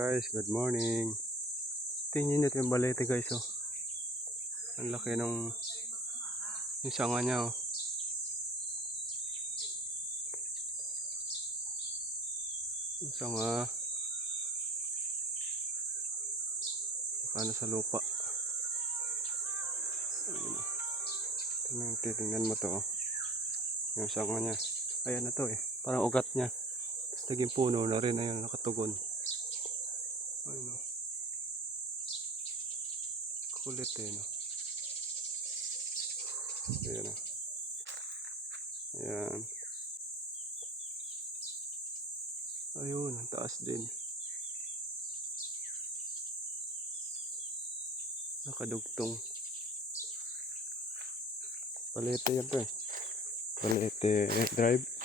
Guys, good morning. Tingnan nyo yung balete guys, oh. Ang laki nung yung sanga niya, oh. Yung sanga nakano sa lupa. Ayun, oh. Titingnan mo to, oh. Yung sanga niya. Ayan na to, eh. Parang ugat niya. Tapos naging puno na rin. Ayun, nakatugon. Ayun, oh. Kulit, eh, no. Ayan, oh. Ayan. Ayun, ang taas din. Nakadugtong. Balete yan to, eh. Balete drive.